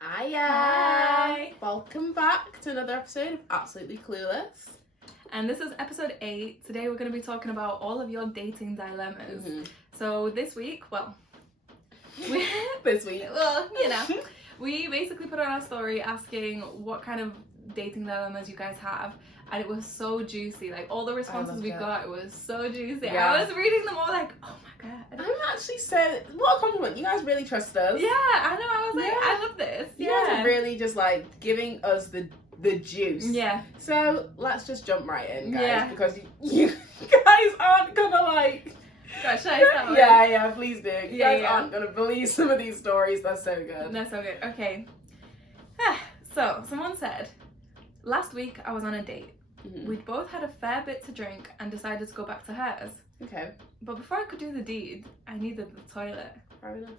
Hi! Welcome back to another episode of Absolutely Clueless. And this is episode 8. Today we're going to be talking about all of your dating dilemmas. So this week, we basically put on our story asking what kind of dating dilemmas you guys have. And it was so juicy. Like, all the responses we got, it was so juicy. Yeah. I was reading them all like, oh my god. I'm actually what a compliment. You guys really trust us. Yeah, I know. I was like, I love this. You guys are really just like giving us the juice. Yeah. So let's just jump right in, guys, because you guys aren't gonna like. Gosh, should I start with? Yeah, please do. You guys aren't gonna believe some of these stories. They're so good. They're so good. Okay. So someone said, last week I was on a date. We'd both had a fair bit to drink and decided to go back to hers. Okay. But before I could do the deed, I needed the toilet. Fair enough.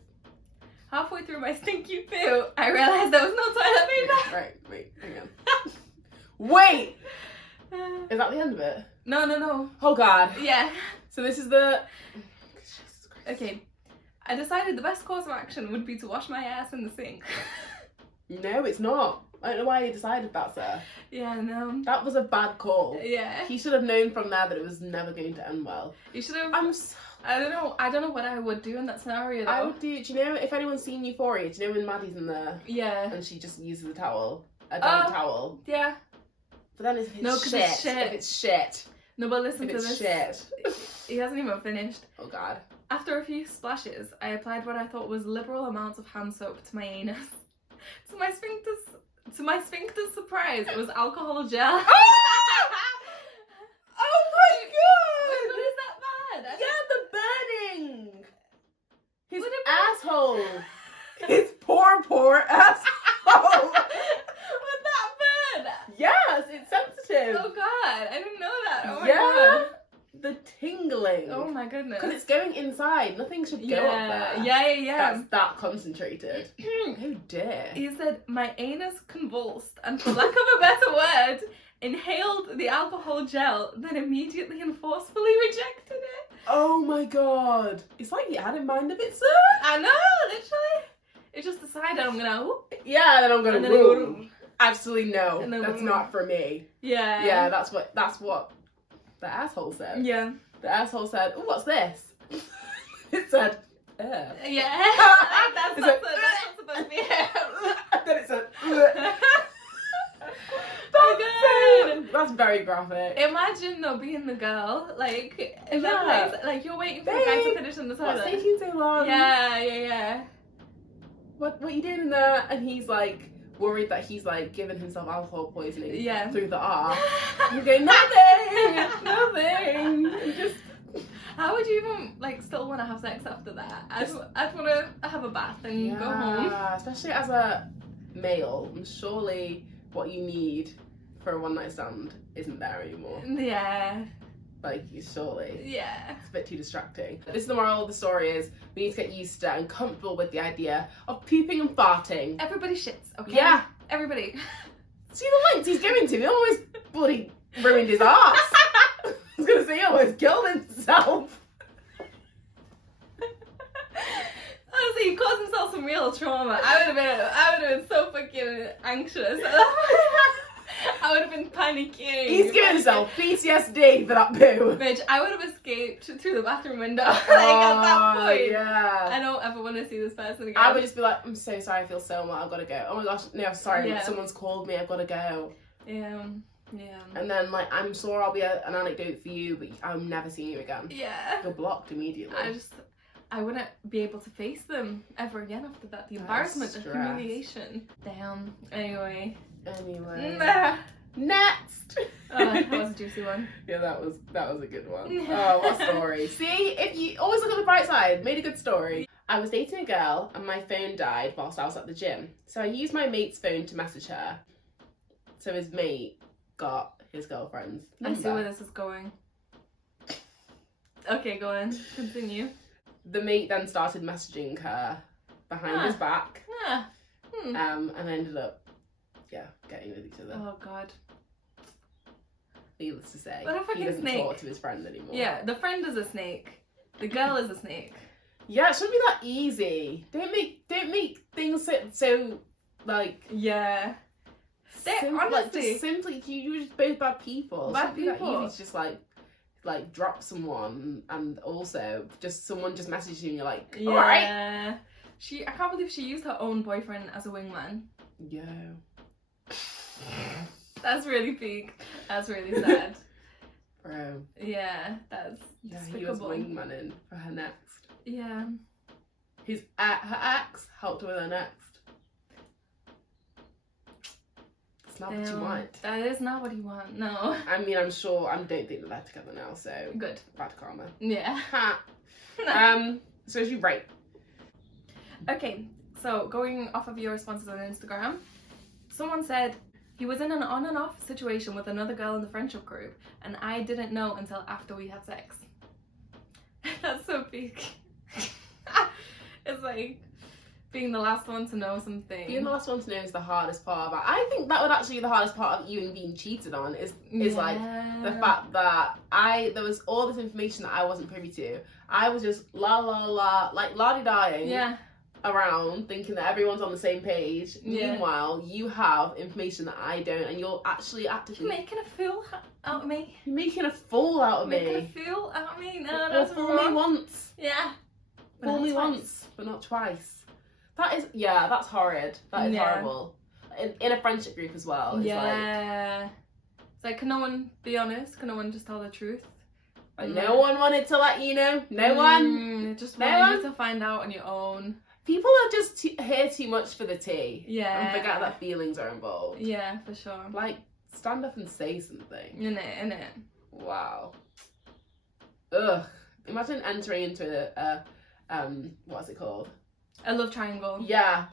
Halfway through my stinky poo, I realised there was no toilet paper. Right, wait, hang on. Wait! Is that the end of it? No. Oh god. Yeah. So this is the... Jesus Christ. Okay. I decided the best course of action would be to wash my ass in the sink. No, it's not. I don't know why you decided that, sir. Yeah, no. That was a bad call. Yeah. He should have known from there that it was never going to end well. You should have... I don't know what I would do in that scenario though. I would do you know, if anyone's seen Euphoria, do you know when Maddie's in there? Yeah. And she just uses a towel? A damn towel. Yeah. But then if it's shit. If it's shit. No, but listen to this. Shit. He hasn't even finished. Oh god. After a few splashes, I applied what I thought was liberal amounts of hand soap to my anus. To my sphincter's surprise, it was alcohol gel. Oh my god! What is that bad? Yeah, the burning! His asshole! His poor asshole! Was that bad? Yes, it's sensitive! Oh god, I didn't know that. Oh my god! God. The tingling. Oh my goodness. Because it's going inside. Nothing should go up there. Yeah. That's that concentrated. Oh dear. He said, my anus convulsed and, for lack of a better word, inhaled the alcohol gel, then immediately and forcefully rejected it. Oh my god. It's like you had in mind of it, sir. I know, literally. It just decided I'm gonna whoop. Yeah, then I'm gonna whoop. Absolutely no. That's not for me. Yeah. Yeah, that's what the asshole said. Yeah. The asshole said, oh, what's this? It said, Yeah. That's not supposed to be it. Then it said, That's very graphic. Imagine though being the girl, like in that place, like you're waiting for the guy to finish in the toilet. What's taking so long? Yeah. What are you doing in there? And he's like worried that he's like giving himself alcohol poisoning through the R. You're going, nothing. Just... How would you even like still want to have sex after that? I'd want to have a bath and go home. Especially as a male, surely what you need for a one night stand isn't there anymore. Yeah. Like, surely. Yeah. It's a bit too distracting. This is the moral of the story is we need to get used to and comfortable with the idea of pooping and farting. Everybody shits, okay? Yeah. Everybody. See the lengths he's going to. He almost bloody ruined his arse. I was going to say he almost killed himself. Honestly, he caused himself some real trauma. I would have been so fucking anxious. I would have been panicking. He's giving himself PTSD for that poo. Bitch, I would have escaped through the bathroom window. Like, at that point. Yeah. I don't ever want to see this person again. I would just be like, I'm so sorry, I feel so unwell, I've got to go. Oh my gosh, no, sorry, someone's called me, I've got to go. Yeah. And then, like, I'm sure I'll be an anecdote for you, but I'm never seeing you again. Yeah. You're blocked immediately. I wouldn't be able to face them ever again after that. The embarrassment, the humiliation. Damn. Anyway. Next. That was a juicy one. Yeah, that was a good one. Oh, what a story. See, if you always look at the bright side, made a good story. I was dating a girl and my phone died whilst I was at the gym. So I used my mate's phone to message her. So his mate got his girlfriend's number. I see where this is going. Okay, go on. Continue. The mate then started messaging her behind his back. And ended up getting with each other. Oh god. Needless to say, what a fucking he doesn't snake. talk to his friend anymore. Yeah, the friend is a snake. The girl is a snake. Yeah, it shouldn't be that easy. Don't make things so like Yeah. Honestly, like just simply you were just both bad people. Bad Something that people. easy to just like drop someone, and also just someone just messaged you and you're like, all right. Yeah. I can't believe she used her own boyfriend as a wingman. Yeah. That's really peak. That's really sad. Bro. Yeah, that's He was despicable. wingmanning for her next. Yeah. Her ex helped her with her next. That's not what you want. That is not what you want, no. I mean, I'm sure, I don't think that they're together now, so. Good. Bad karma. Yeah. Ha. So is you right? Okay, so going off of your responses on Instagram, someone said he was in an on and off situation with another girl in the friendship group, and I didn't know until after we had sex. That's so big. It's like being the last one to know something. Being the last one to know is the hardest part about. I think that would actually be the hardest part of even being cheated on is like the fact that there was all this information that I wasn't privy to. I was just like la-di-dying. Yeah. Around thinking that everyone's on the same page. Yeah. Meanwhile, you have information that I don't, and you're actually actively You're making a fool out of me. You're making a fool out of Making me. a fool out of me. No, Well, that's fool wrong. me once. Yeah. Fool me once, but not twice. That's horrid. That is horrible. In a friendship group as well. It's It's like, can no one be honest? Can no one just tell the truth? like, no one wanted to let you know. No one. Just No wanted one. you to find out on your own. People are just here too much for the tea. Yeah. And forget that feelings are involved. Yeah, for sure. Like, stand up and say something. Innit. Wow. Ugh. Imagine entering into what's it called? A love triangle. Yeah.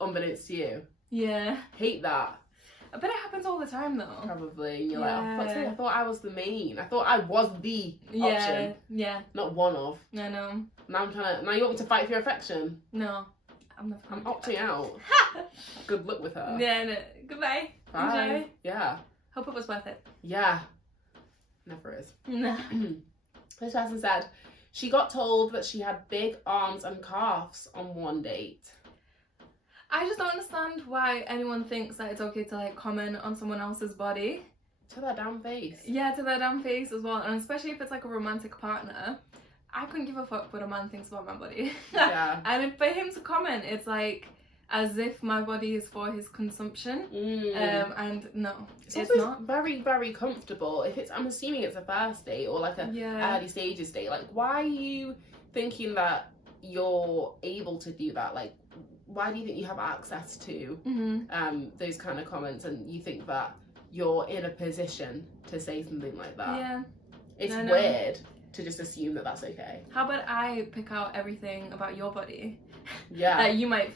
Unbeknownst to you. Yeah. Hate that. I bet it happens all the time though. Probably. And you're like, Yeah. oh, fuck's sake, I thought I was the main. I thought I was the option. Yeah. Not one of. I know. Now you want me to fight for your affection? No. I'm opting out. Good luck with her. Yeah, no. Goodbye. Bye. Enjoy. Yeah. Hope it was worth it. Yeah. Never is. Nah. This person said she got told that she had big arms and calves on one date. I just don't understand why anyone thinks that it's okay to like comment on someone else's body. To their damn face. Yeah, to their damn face as well, and especially if it's like a romantic partner. I couldn't give a fuck what a man thinks about my body. Yeah. And for him to comment, it's like as if my body is for his consumption. And no, it's it's also not. very, very comfortable. If it's, I'm assuming it's a first date or like a early stages date. Like, why are you thinking that you're able to do that? Like, why do you think you have access to those kind of comments, and you think that you're in a position to say something like that? Yeah. It's weird to just assume that that's okay. How about I pick out everything about your body? Yeah. that you might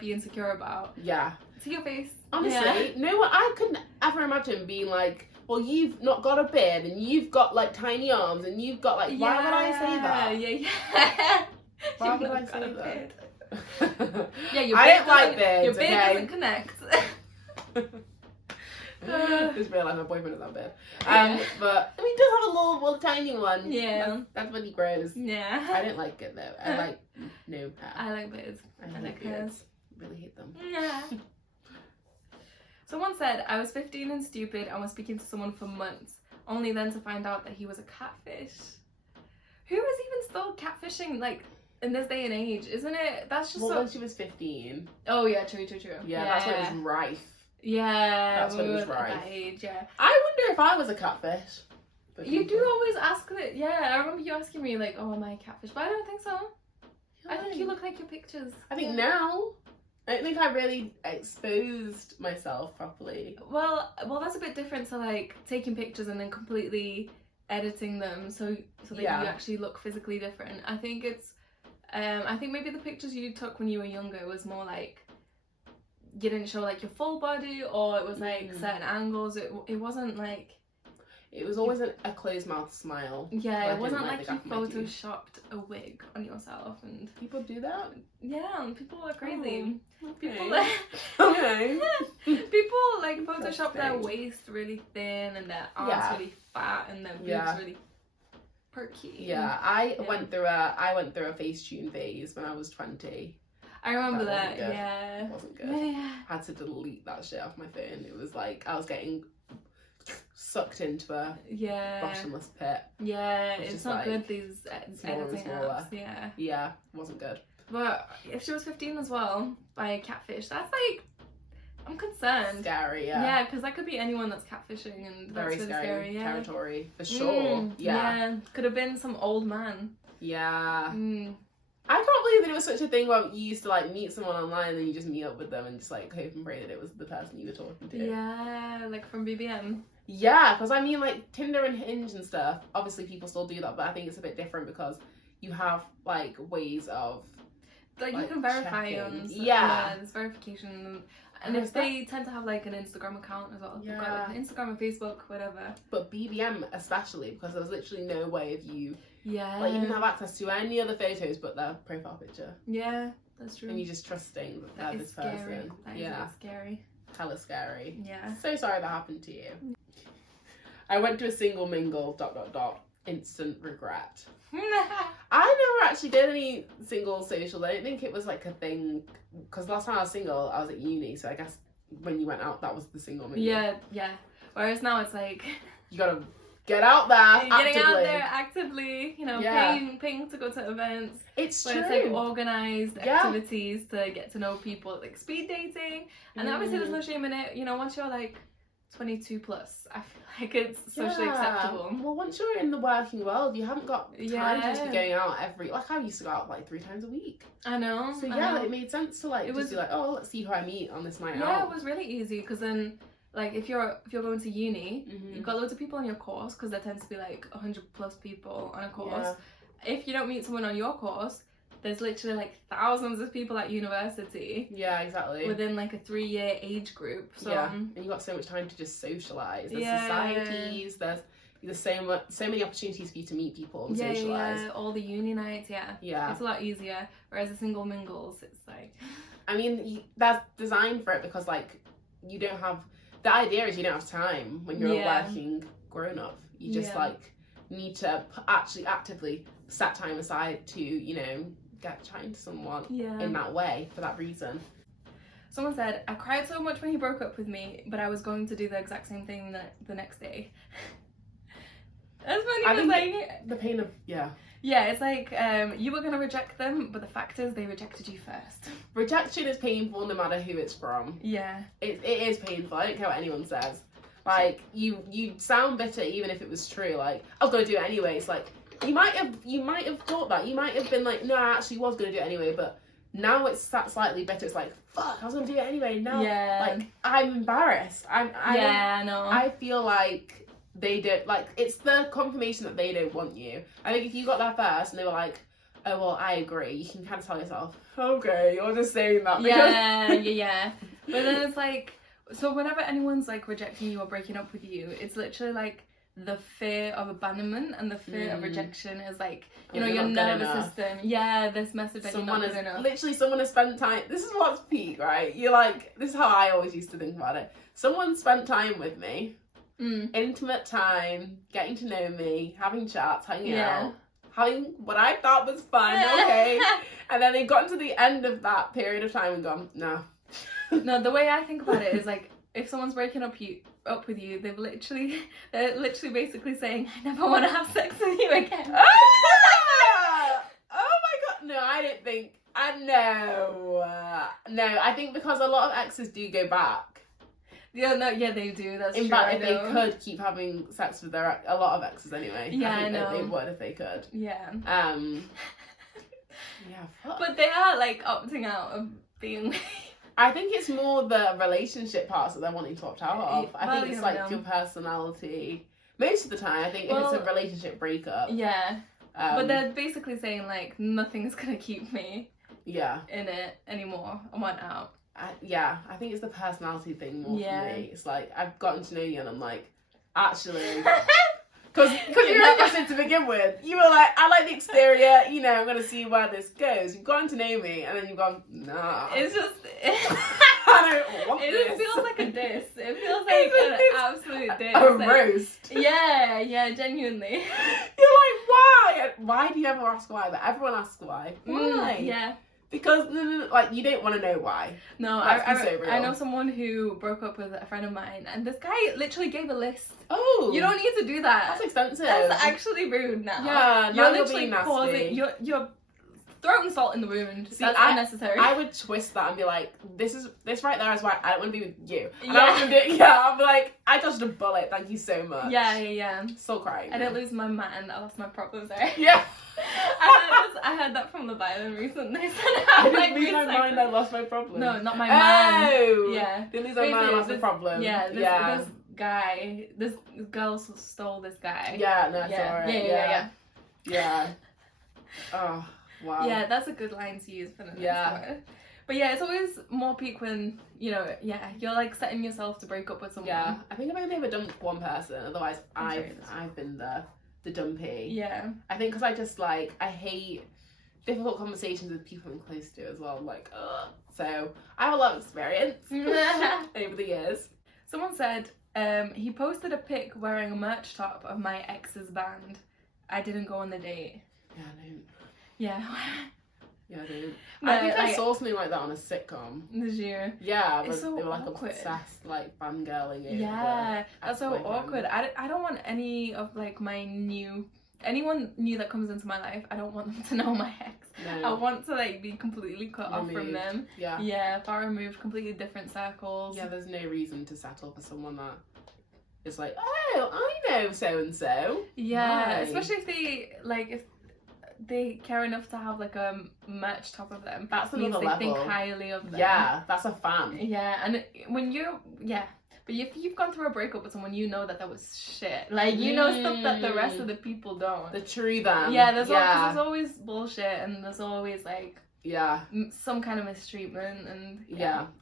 be insecure about. Yeah. To your face. Honestly, no one. I couldn't ever imagine being like, well, you've not got a beard and you've got like tiny arms and you've got like. Why would I say that? Yeah. Why would I say that? Yeah, your I beard don't like beards. Your beard Okay. doesn't connect. Just realised my boyfriend has that beard. Yeah. But I mean, he does have a little tiny one. Yeah. That's when he grows. Yeah. I don't like it though. I like no hair. I like beards. I like beards. Really hate them. Yeah. Someone said, I was 15 and stupid and was speaking to someone for months, only then to find out that he was a catfish. Who is even still catfishing, like, in this day and age? Isn't it? That's just when she was 15. Oh, yeah, true. Yeah, that's when it was rife. Yeah. That's when it was rife. At that age, yeah. I wonder if I was a catfish. You do always ask it. Yeah, I remember you asking me, like, oh, am I a catfish? But I don't think so. I think you look like your pictures. I think now. I don't think I really exposed myself properly. Well, that's a bit different to like taking pictures and then completely editing them so that you actually look physically different. I think it's, I think maybe the pictures you took when you were younger was more like you didn't show like your full body, or it was like certain angles. It wasn't like. It was always a closed mouth smile. Yeah, it wasn't like you photoshopped a wig on yourself, and people do that. Yeah, people are crazy. Oh, okay. People like people like photoshop their waist really thin and their arms really fat and their boobs really perky. Yeah, I went through a Facetune phase when I was 20. I remember That that. wasn't good. Yeah. It wasn't good. Yeah. I had to delete that shit off my phone. It was like I was getting sucked into a bottomless pit. Yeah, It's it's just not like good, these smaller and editing smaller. apps. Yeah. Yeah, wasn't good. But if she was 15 as well, by a catfish, that's like, I'm concerned. Scary, yeah. Yeah, because that could be anyone that's catfishing, and that's Very really scary yeah. territory, for sure. Yeah. Could have been some old man. Yeah. Mm. I can't believe that it was such a thing where you used to like meet someone online and then you just meet up with them and just like hope and pray that it was the person you were talking to. Yeah, like from BBM. Yeah, because I mean like Tinder and Hinge and stuff, obviously people still do that, but I think it's a bit different because you have like ways of Like you can verify checking. on. Yeah. There's verification. And if they tend to have like an Instagram account as well. They've got like an Instagram and Facebook, whatever. But BBM especially, because there was literally no way of you, Yeah. like you didn't have access to any other photos but their profile picture. Yeah, that's true. And you're just trusting that they're this scary. person. That is scary. Hella scary. Yeah. So sorry that happened to you. I went to a single mingle, ... instant regret. I never actually did any single socials. I don't think it was like a thing, because last time I was single, I was at uni, so I guess when you went out, that was the single mingle. Yeah. Whereas now it's like you gotta get out there, getting out there actively, you know, paying to go to events. It's true. true. It's like organised activities to get to know people, like speed dating, and obviously there's no shame in it. You know, once you're like 22 plus, I feel like it's socially acceptable. Well, once you're in the working world, you haven't got time to just be going out like I used to go out like 3 times a week. I know. So it made sense to like be like, oh, let's see who I meet on this night out. Yeah, it was really easy because then like if you're going to uni, you've got loads of people on your course because there tends to be like 100 plus people on a course. If you don't meet someone on your course, there's literally like thousands of people at university. Yeah, exactly. Within like a 3-year age group. So and you got so much time to just socialise. There's societies, there's so many opportunities for you to meet people and socialise. Yeah, all the uni nights, yeah. It's a lot easier. Whereas the single mingles, it's like... I mean, that's designed for it because like, you don't have... The idea is you don't have time when you're a working grown-up. You just like need to actually actively set time aside to, you know, get chatting to someone in that way for that reason. Someone said, I cried so much when he broke up with me, but I was going to do the exact same thing the next day. That's funny because like... The pain of... Yeah, it's like you were going to reject them, but the fact is they rejected you first. Rejection is painful no matter who it's from. Yeah. It is painful. I don't care what anyone says. Like, you sound bitter even if it was true. Like, I was going to do it anyway. It's like, you might have thought that. You might have been like, no, I actually was going to do it anyway, but now it's that slightly bitter. It's like, fuck, I was going to do it anyway. Now, like, I'm embarrassed. I know. I feel like they don't, like, it's the confirmation that they don't want you. I think if you got there first and they were like, oh, well, I agree, you can kind of tell yourself, okay, you're just saying that because... Yeah. But then it's like, so whenever anyone's like rejecting you or breaking up with you, it's literally like the fear of abandonment and the fear of rejection is like, you know, your nervous system. Yeah, this message that you're not good enough. Literally, someone has spent time. This is what's peak, right? You're like, this is how I always used to think about it. Someone spent time with me, intimate time, getting to know me, having chats, hanging out, having what I thought was fun, okay? And then they've gotten to the end of that period of time and gone, no. No, the way I think about it is like, if someone's breaking up with you, they're literally basically saying, I never want to have sex with you again. Oh my god, no, I don't think, no, I think because a lot of exes do go back. Yeah, they do, that's true. In fact, if they could keep having sex with a lot of exes anyway. Yeah, I think know. They would if they could. Yeah. Fuck. But they are like opting out of being... I think it's more the relationship parts that they're wanting to opt out of. I think it's like your personality. Most of the time, I think if it's a relationship breakup. Yeah. But they're basically saying like, nothing's gonna keep me in it anymore. I want out. I think it's the personality thing more for me. It's like, I've gotten to know you and I'm like, actually... Because you're interested to begin with. You were like, I like the exterior, you know, I'm going to see where this goes. You've gotten to know me, and then you've gone, nah. It's just... I don't want this. It just feels like a diss. It feels like an absolute diss. A like, roast. Yeah, genuinely. You're like, why? Why do you ever ask why? But everyone asks why. Why? Yeah. Because, like, you don't want to know why. No, Let's be so real. I know someone who broke up with a friend of mine, and this guy literally gave a list. Oh. You don't need to do that. That's expensive. That's actually rude now. Yeah, you're now literally being nasty. causing, you're throwing salt in the wound. See, That's unnecessary. I would twist that and be like, this right there is why I don't want to be with you. And Yeah. I'll be like, I dodged a bullet, thank you so much. Yeah. Still crying. I didn't lose my man, I lost my problems there. Yeah. I heard that from Love Island recently. I didn't lose my mind, I lost my problem. No, not my man. Oh! Yeah. Didn't lose my mind, I lost my problem. Yeah, this girl stole this guy. Yeah, no, sorry. Yeah. Oh, wow. Yeah, that's a good line to use for the next one. But yeah, it's always more peak when, you're like setting yourself to break up with someone. Yeah, I think I've only ever dumped one person, otherwise I've been the dumpy. Yeah. I think because I just I hate difficult conversations with people I'm close to as well, like, ugh. So I have a lot of experience over the years. Someone said, he posted a pic wearing a merch top of my ex's band. I didn't go on the date. Yeah, I don't. Yeah. Yeah, I don't. No, I think I saw something like that on a sitcom. This year. Yeah, It's so they were like awkward. obsessed, like fangirling it. Yeah, that's so awkward. I don't want any of like anyone new that comes into my life, I don't want them to know my ex. No. I want to like be completely cut off from them. Yeah. Yeah, far removed, completely different circles. Yeah, there's no reason to settle for someone that is like, oh, I know so and so. Yeah, Why? especially if they care enough to have like a merch top of them. That's means another they level. think highly of them. Yeah, that's a fan. Yeah, and but if you've gone through a breakup with someone, you know that was shit. Like, you know stuff that the rest of the people don't. The true them. Yeah, there's always bullshit, and there's always like some kind of mistreatment, and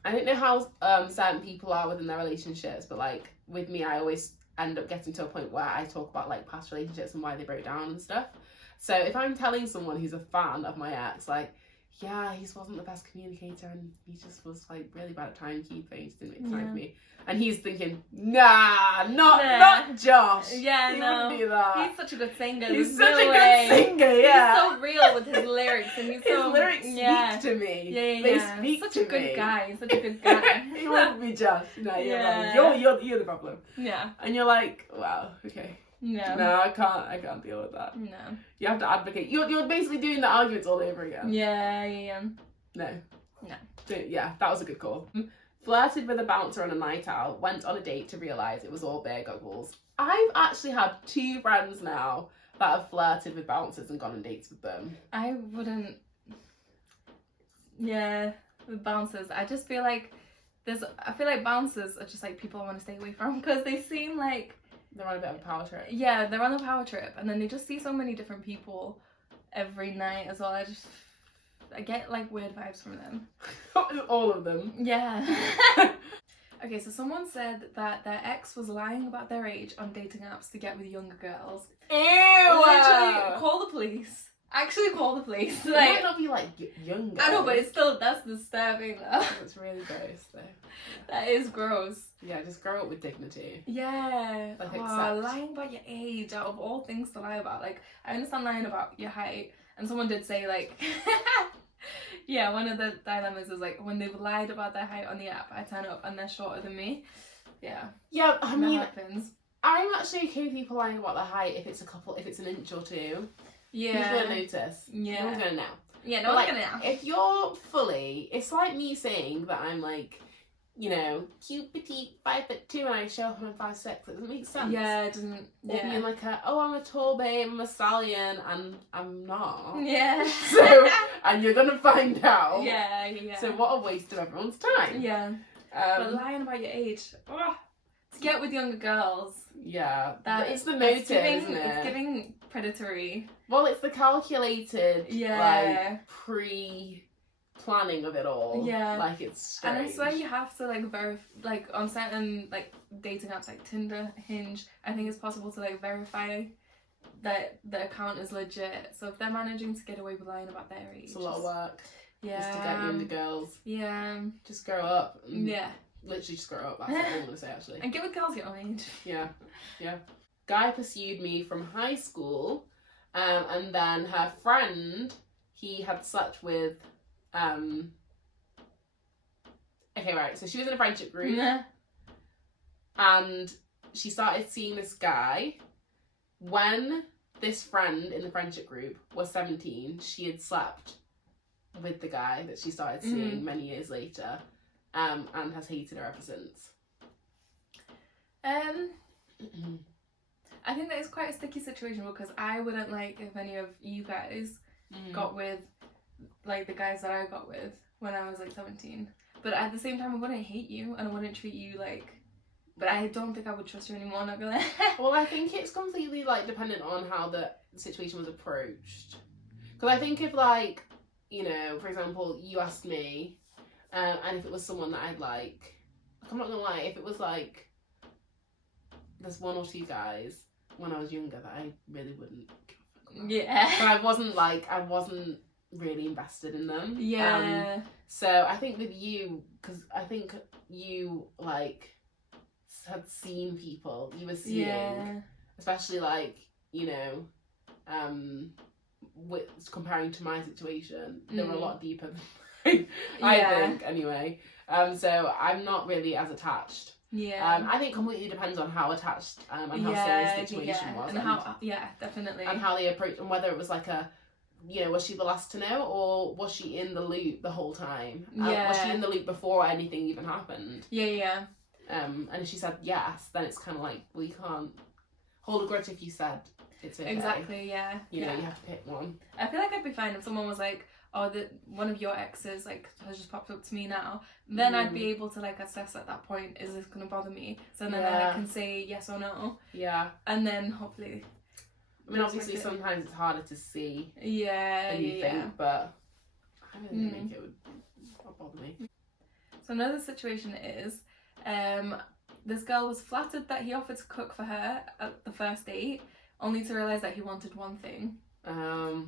I don't know how certain people are within their relationships, but like with me, I always end up getting to a point where I talk about like past relationships and why they broke down and stuff. So if I'm telling someone who's a fan of my ex, like, yeah, he just wasn't the best communicator and he just was like really bad at timekeeping, he just didn't make time for me. And he's thinking, not Josh. Yeah, he no. wouldn't do that. He's such a good singer. He's There's such no a way. good singer, yeah. He's so real with his lyrics, and His lyrics speak to me. Yeah. They speak such to a good me. guy. Such a good guy. He wouldn't be Josh. No, you're wrong. You're the problem. Yeah. And you're like, wow, okay. No. No, I can't deal with that. No. You have to advocate. You're basically doing the arguments all over again. Yeah. No. No. Yeah, that was a good call. Flirted with a bouncer on a night out, went on a date to realise it was all bear goggles. I've actually had 2 friends now that have flirted with bouncers and gone on dates with them. I wouldn't. Yeah, with bouncers. I just feel like I feel like bouncers are just like people I want to stay away from, because they seem like they're on a bit of a power trip. Yeah, they're on a power trip, and then they just see so many different people every night as well. I get like weird vibes from them. All of them. Yeah. Okay, so someone said that their ex was lying about their age on dating apps to get with younger girls. Ew! Literally, call the police. Actually, call the police. It Like, might not be like younger. I know, but it's still, that's disturbing though. It's really gross though. That is gross. Yeah, just grow up with dignity. Yeah. Like, Oh, accept. lying about your age, out of all things to lie about. Like, I understand lying about your height, and someone did say like, yeah, one of the dilemmas is like, when they've lied about their height on the app, I turn up and they're shorter than me. Yeah. Yeah, I mean, that happens. I'm actually okay with people lying about their height if it's an inch or 2. Yeah. Who's gonna notice? Yeah. No one's gonna know. Yeah, no But, one's like, gonna know. If you're fully, it's like me saying that I'm like, you know, cute, petite, 5'2", and I show up and I'm 5'6". It doesn't make sense. Yeah, it doesn't. Or being like I'm a tall babe, I'm a stallion, and I'm not. Yeah. So, and you're gonna find out. Yeah. So what a waste of everyone's time. Yeah. But lying about your age, to get with younger girls. Yeah, it's the that's motive, giving, isn't it? It's giving predatory. Well, it's the calculated, Yeah. like, pre-planning of it all. Yeah. Like, it's strange. And I swear you have to, like, like, on certain, like, dating apps like Tinder, Hinge, I think it's possible to, like, verify that the account is legit. So if they're managing to get away with lying about their age. It's a lot of work. Yeah. Just to get you into girls. Yeah. Just grow up. Yeah. Literally just grow up. That's what I'm going to say, actually. And get with girls your own age. Yeah. Guy pursued me from high school, and then her friend he had slept with Okay, right. So she was in a friendship group, and she started seeing this guy. When this friend in the friendship group was 17, she had slept with the guy that she started seeing many years later, and has hated her ever since. I think that is quite a sticky situation because I wouldn't like if any of you guys got with like the guys that I got with when I was like 17. But at the same time, I wouldn't hate you and I wouldn't treat you like. But I don't think I would trust you anymore. Not gonna. Well, I think it's completely like dependent on how the situation was approached. Because I think if like, you know, for example, you asked me, and if it was someone that I'd like, I'm not gonna lie, if it was like there's one or two guys when I was younger that I really wouldn't. Yeah. But I wasn't really invested in them. Yeah. So I think with you, because I think you like had seen people you were seeing, especially like, you know, with comparing to my situation, they were a lot deeper than I think anyway. So I'm not really as attached. Yeah. I think it completely depends on how attached and how serious the situation was, and how definitely, and how they approached, and whether it was like a, you know, was she the last to know, or was she in the loop the whole time? Was she in the loop before anything even happened? Yeah. And if she said yes, then it's kind of like, well, you can't hold a grudge if you said it's okay. Exactly, yeah. You know, you have to pick one. I feel like I'd be fine if someone was like, oh, one of your exes like has just popped up to me now. Then I'd be able to like assess at that point, is this gonna bother me? So then I can say yes or no. Yeah. And then hopefully. I mean, obviously sometimes it's harder to see. Than you Yeah. think, but I really don't think it would bother me. So another situation is, this girl was flattered that he offered to cook for her at the first date, only to realise that he wanted one thing. So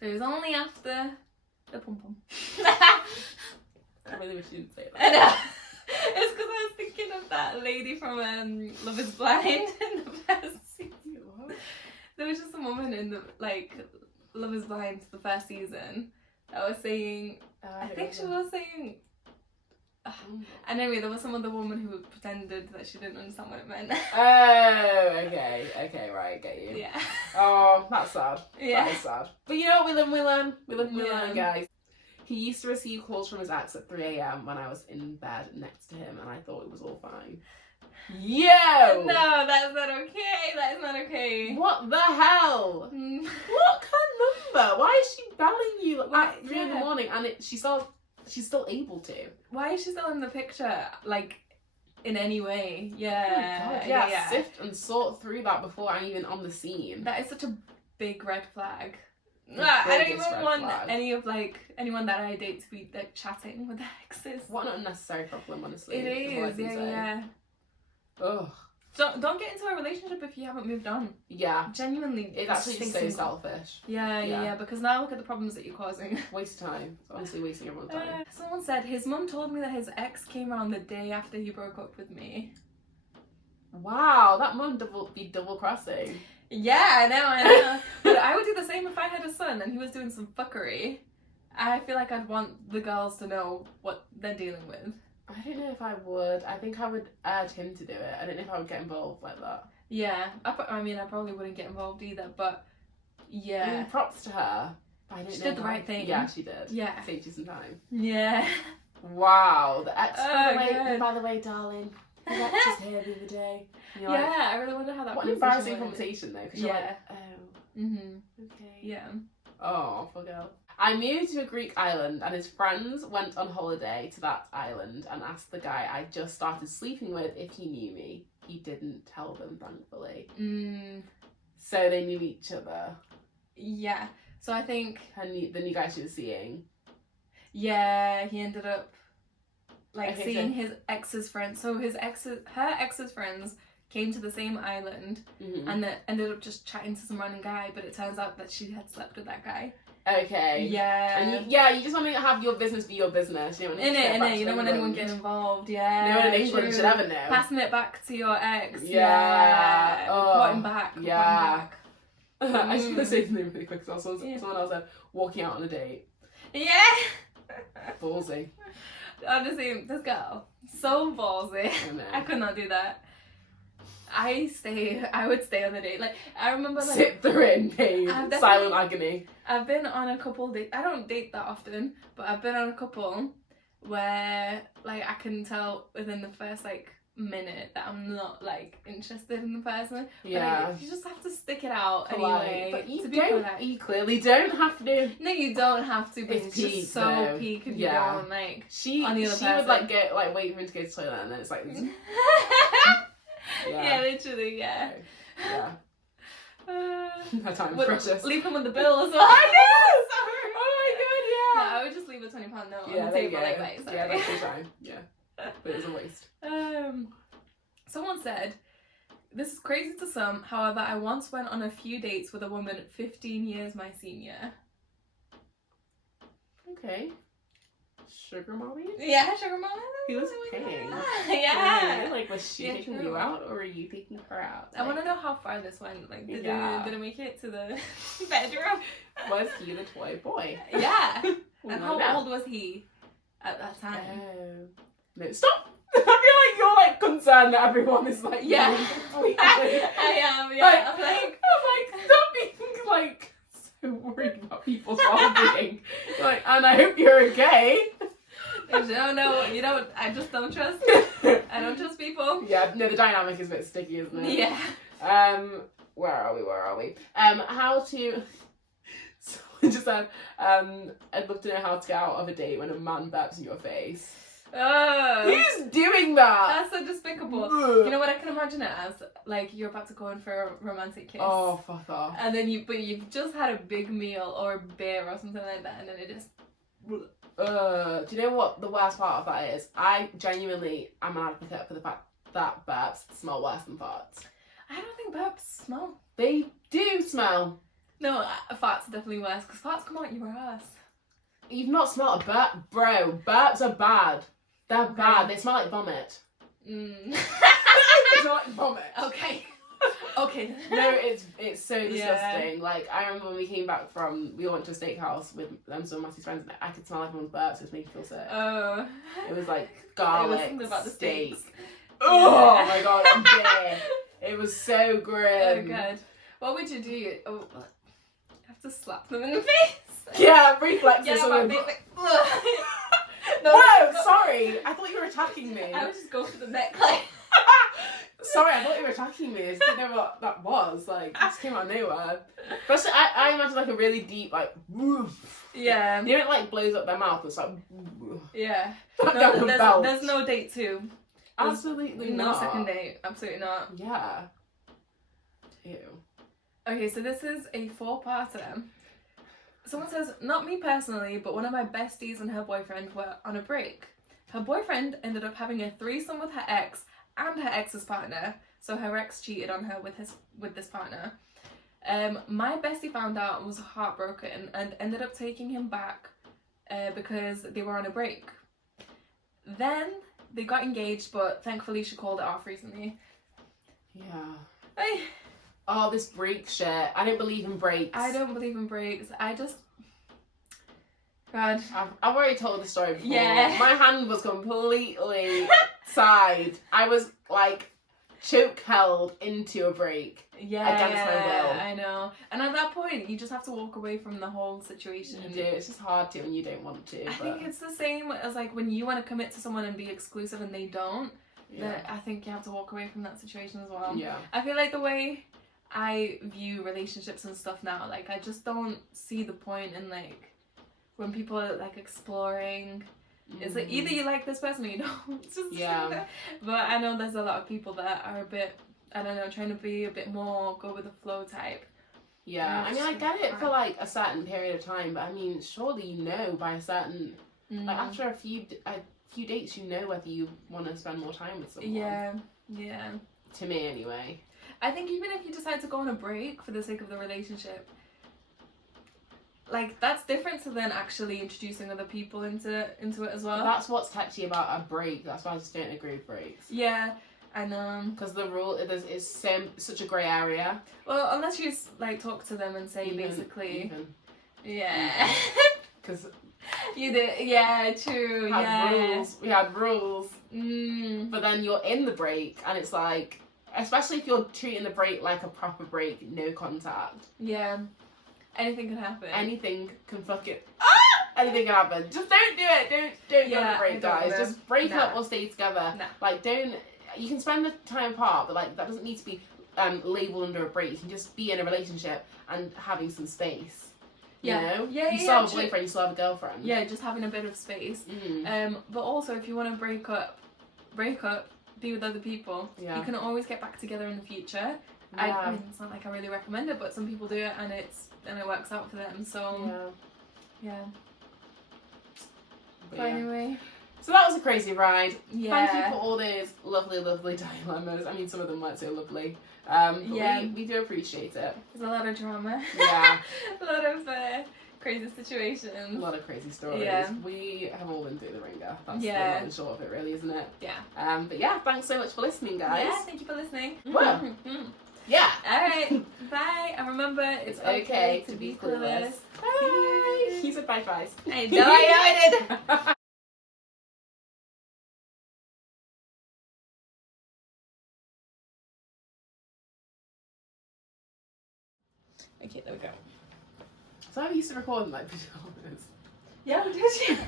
he was only after the pom-pom. I really wish you didn't say that. I know. It's because I was thinking of that lady from Love is Blind in the first season. What? There was just a woman in the, like, Love is Blind, the first season, that was saying, I think she was saying, and anyway, there was some other woman who pretended that she didn't understand what it meant. Oh, okay, right, get you. Yeah. Oh, that's sad. Yeah. That is sad. But you know what, we learn, guys. He used to receive calls from his ex at 3 a.m. when I was in bed next to him, and I thought it was all fine. Yo! No, that's not okay. That is not okay. What the hell? What kind of number? Why is she belling you at 3 in the morning, and she's still able to? Why is she still in the picture, like, in any way? Yeah. Oh my God, yeah. Sift and sort through that before I'm even on the scene. That is such a big red flag. I don't even want anyone that I date to be like chatting with their exes. What an unnecessary problem, honestly. It is, yeah. Ugh. Don't get into a relationship if you haven't moved on. Yeah. Genuinely. It's actually just so selfish. Yeah, because now look at the problems that you're causing. Waste of time. It's honestly wasting everyone's time. Someone said his mum told me that his ex came around the day after he broke up with me. Wow, that mum be double crossing. Yeah, I know. But I would do the same if I had a son and he was doing some fuckery. I feel like I'd want the girls to know what they're dealing with. I don't know if I would. I think I would urge him to do it. I don't know if I would get involved like that. Yeah, I probably wouldn't get involved either, but yeah. I mean, props to her. She did the right thing. Yeah, she did. Yeah. Saved you some time. Yeah. Wow. The ex, by the way, darling, the ex is here the other day. Yeah, I really wonder how that. What an embarrassing conversation though, because you're like, oh. Okay. Yeah. Oh, poor girl. I moved to a Greek island and his friends went on holiday to that island and asked the guy I just started sleeping with if he knew me. He didn't tell them, thankfully. So they knew each other. Yeah. So I think... the new guy she was seeing. Yeah, he ended up seeing his ex's friends. So her ex's friends came to the same island and then ended up just chatting to some random guy, but it turns out that she had slept with that guy. Okay. Yeah. And you just want to have your business be your business. You don't want you don't want anyone getting involved. Yeah. No one anyone should ever know. Passing it back to your ex. Yeah. Reporting back. Yeah. I was going to say something really quick. So someone else said walking out on a date. Yeah. Ballsy. Honestly, this girl, so ballsy. I know. I could not do that. I would stay on the date. Like, I remember, like, Sit through it in pain. I've Silent agony. I've been on a couple dates. I don't date that often, but I've been on a couple where, like, I can tell within the first, like, minute that I'm not, like, interested in the person. Yeah. But, like, you just have to stick it out Polite. anyway. But you to be don't. polite. You clearly don't have to. No, you don't have to, but It's it's peak, just so though. peak if Yeah. you don't, like... She On the other would person. like get like wait for him to go to the toilet, and then it's like Yeah, literally, yeah. Yeah. Her time With- precious. Leave him with the bill as well. I know. Oh No, my god, I would just leave a £20 note yeah. Yeah, on the there you table, go. like, right, sorry. Yeah, that's the time. Yeah, but it was a waste. Someone said, this is crazy to some, however, I once went on a few dates with a woman 15 years my senior. Okay. Sugar mommy. Yeah, sugar mama. He was paying. Yeah. Like, was she Yeah, taking true. you out, or were you taking her out? I want to know how far this went. Like, did Yeah. it make it to the bedroom? Was he the toy boy? Yeah. Well, And how no. old was he at that time? No, stop! I feel like you're like concerned that everyone is like Yeah. being completely- I am, yeah. Like- I'm like, I'm like, stop being like so worried about people's well-being. Like, and I hope you're okay. no, you don't. I just don't trust. I don't trust people. Yeah, no, the dynamic is a bit sticky, isn't it? Yeah. Where are we? How to... Someone just said, I'd love to know how to get out of a date when a man burps in your face. Who's doing that? That's so despicable. Ugh. You know what I can imagine it as? Like, you're about to go in for a romantic kiss. Oh, fuck off. And then you've just had a big meal or a beer or something like that, and then it just... Do you know what the worst part of that is? I genuinely am an advocate for the fact that burps smell worse than farts. I don't think burps smell. They do smell. No, farts are definitely worse, because farts come out your ass. You've not smelled a burp, bro. Burps are bad. They're Okay. bad. They smell like vomit. Mm. They smell like vomit. Okay. Okay. No, it's so Yeah. disgusting. Like, I remember when we came back we went to a steakhouse with some of Massey's friends, and I could smell everyone's burps. It was making me feel sick. Oh. It was like It was garlic something about the steak. steaks. Oh Yeah. my god, I'm bare. It was so Oh grim. god. What would you do? Oh, you have to slap them in the face. Yeah, reflexes. Yeah, and my then- face like, no, Whoa, go- sorry. I thought you were attacking me. I would just go for the neck, like. Sorry, I thought you were attacking me. I just didn't know what that was. Like, it just came out of nowhere. First, I imagine like a really deep, like, woof. Yeah. You know, it like blows up their mouth. It's like, Yeah. that No, down the belt. there's no date 2. Absolutely No not. second date. Absolutely not. Yeah. Ew. Okay, so this is a 4-parter. Someone says, not me personally, but one of my besties and her boyfriend were on a break. Her boyfriend ended up having a threesome with her ex and her ex's partner, so her ex cheated on her with this partner. My bestie found out and was heartbroken and ended up taking him back because they were on a break. Then they got engaged, but thankfully she called it off recently. Yeah. Oh, this break shit. I don't believe in breaks. I don't believe in breaks. I just... God. I've already told the story before. Yeah. My hand was completely tied. I was like choke held into a break. Yeah, Against my will. I know. And at that point, you just have to walk away from the whole situation. You do. It's just hard to when you don't want to. I think it's the same as like when you want to commit to someone and be exclusive and they don't. yeah. I think you have to walk away from that situation as well. Yeah. I feel like the way I view relationships and stuff now, like I just don't see the point in like when people are like exploring. It's like either you like this person or you don't. It's just Yeah. But I know there's a lot of people that are a bit, I don't know, trying to be a bit more go with the flow type. Yeah. I mean, I get it for like a certain period of time, but I mean, surely you know by a certain like after a few dates, you know whether you want to spend more time with someone. Yeah. To me, anyway. I think even if you decide to go on a break for the sake of the relationship, like that's different to then actually introducing other people into it as well. That's what's touchy about a break. That's why I just don't agree with breaks. Yeah, I know. Because the rule is such a grey area. Well, unless you like talk to them and say basically, Even. yeah. because You did, yeah, true, we had rules. Mm. But then you're in the break, and it's like, especially if you're treating the break like a proper break, no contact. Yeah. Anything can happen. Anything can fucking anything can happen. Just don't do it. Don't go on a break, guys. Just break up or stay together. Nah. Like, don't. You can spend the time apart, but like that doesn't need to be labeled under a break. You can just be in a relationship and having some space. You know? You still have a boyfriend, you still have a girlfriend. Yeah, just having a bit of space. But also, if you want to break up, be with other people. Yeah. You can always get back together in the future. Yeah. I mean, it's not like I really recommend it, but some people do it and it works out for them. So yeah. But So anyway, so that was a crazy ride. yeah. Thank you for all those lovely, lovely dilemmas. I mean, some of them weren't so lovely. But we do appreciate it. There's a lot of drama. Yeah. A lot of crazy situations. A lot of crazy stories. Yeah. We have all been through the ringer. That's the Yeah. long and short of it, really, isn't it? Yeah. But yeah, thanks so much for listening, guys. Yeah, thank you for listening. Well, yeah. Alright, bye. And remember, it's okay to be clueless. Bye. You said bye, guys. I know I did. Okay, there we go. So I'm used to recording like pajamas. Yeah, did you?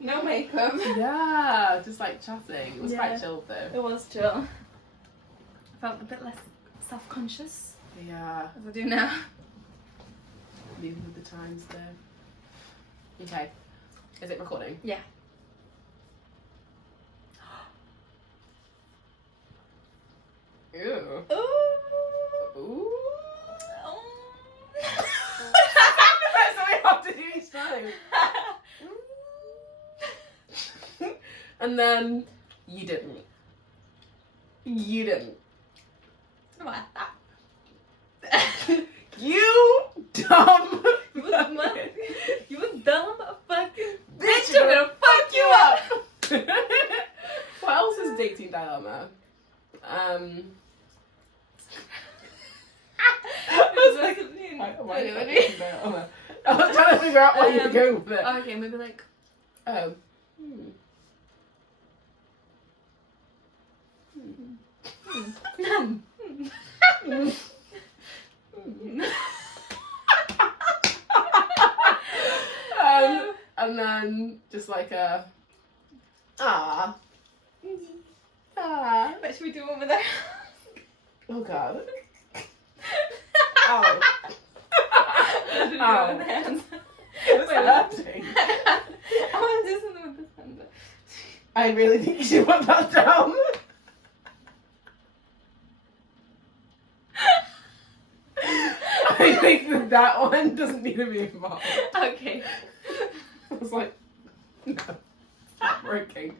No makeup. Yeah, just like chatting. It was quite chilled though. It was chill. I felt a bit less self-conscious Yeah. as I do now. Moving with the times though. Okay. Is it recording? Yeah. Ew. Ooh. Ooh. That's what we have to do each time. And then you didn't. You didn't. What? You dumb. You a dumb fucking Bitch, I'm gonna fuck you up. What else is dating dilemma? I was trying to figure out where you're going with it. Okay, maybe like. And then just like a ah. What should we do over there? Oh god. Oh. What should we do with the hands? It's hurting. I want to do something with this hand. I really think you should put that down. I think that one doesn't need to be involved. Okay. I was like, no, it's not working.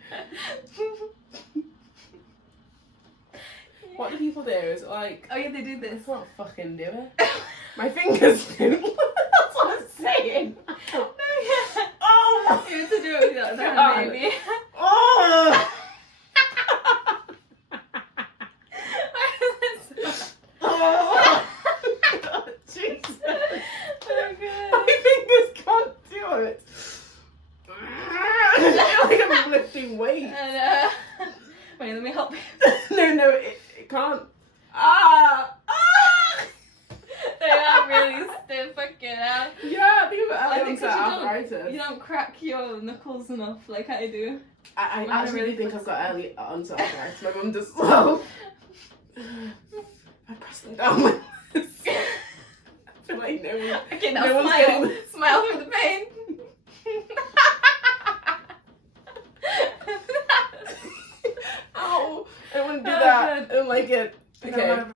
What do people do? Is it like, Oh yeah, they do this. I can't fucking do it. My fingers do. That's what I'm saying. Oh! You have to do it with the other hand, God. maybe. Oh! Oh! Jesus. Oh god. My fingers can't do it. I feel like I'm lifting weights. And, wait, let me help you. No, it can't. Ah! Ah! They are really stiff, fucking out. Yeah, I think I I'm think onset arthritis. you don't crack your knuckles enough like I do. I Mine actually really think puts I've got early onset arthritis. My mum does well. I press them down with this. I feel like no one. Okay, now No one's smile. getting- Smile through the pain. Ow! I don't want to do Oh, that. good. I don't like it. No, Okay. whatever.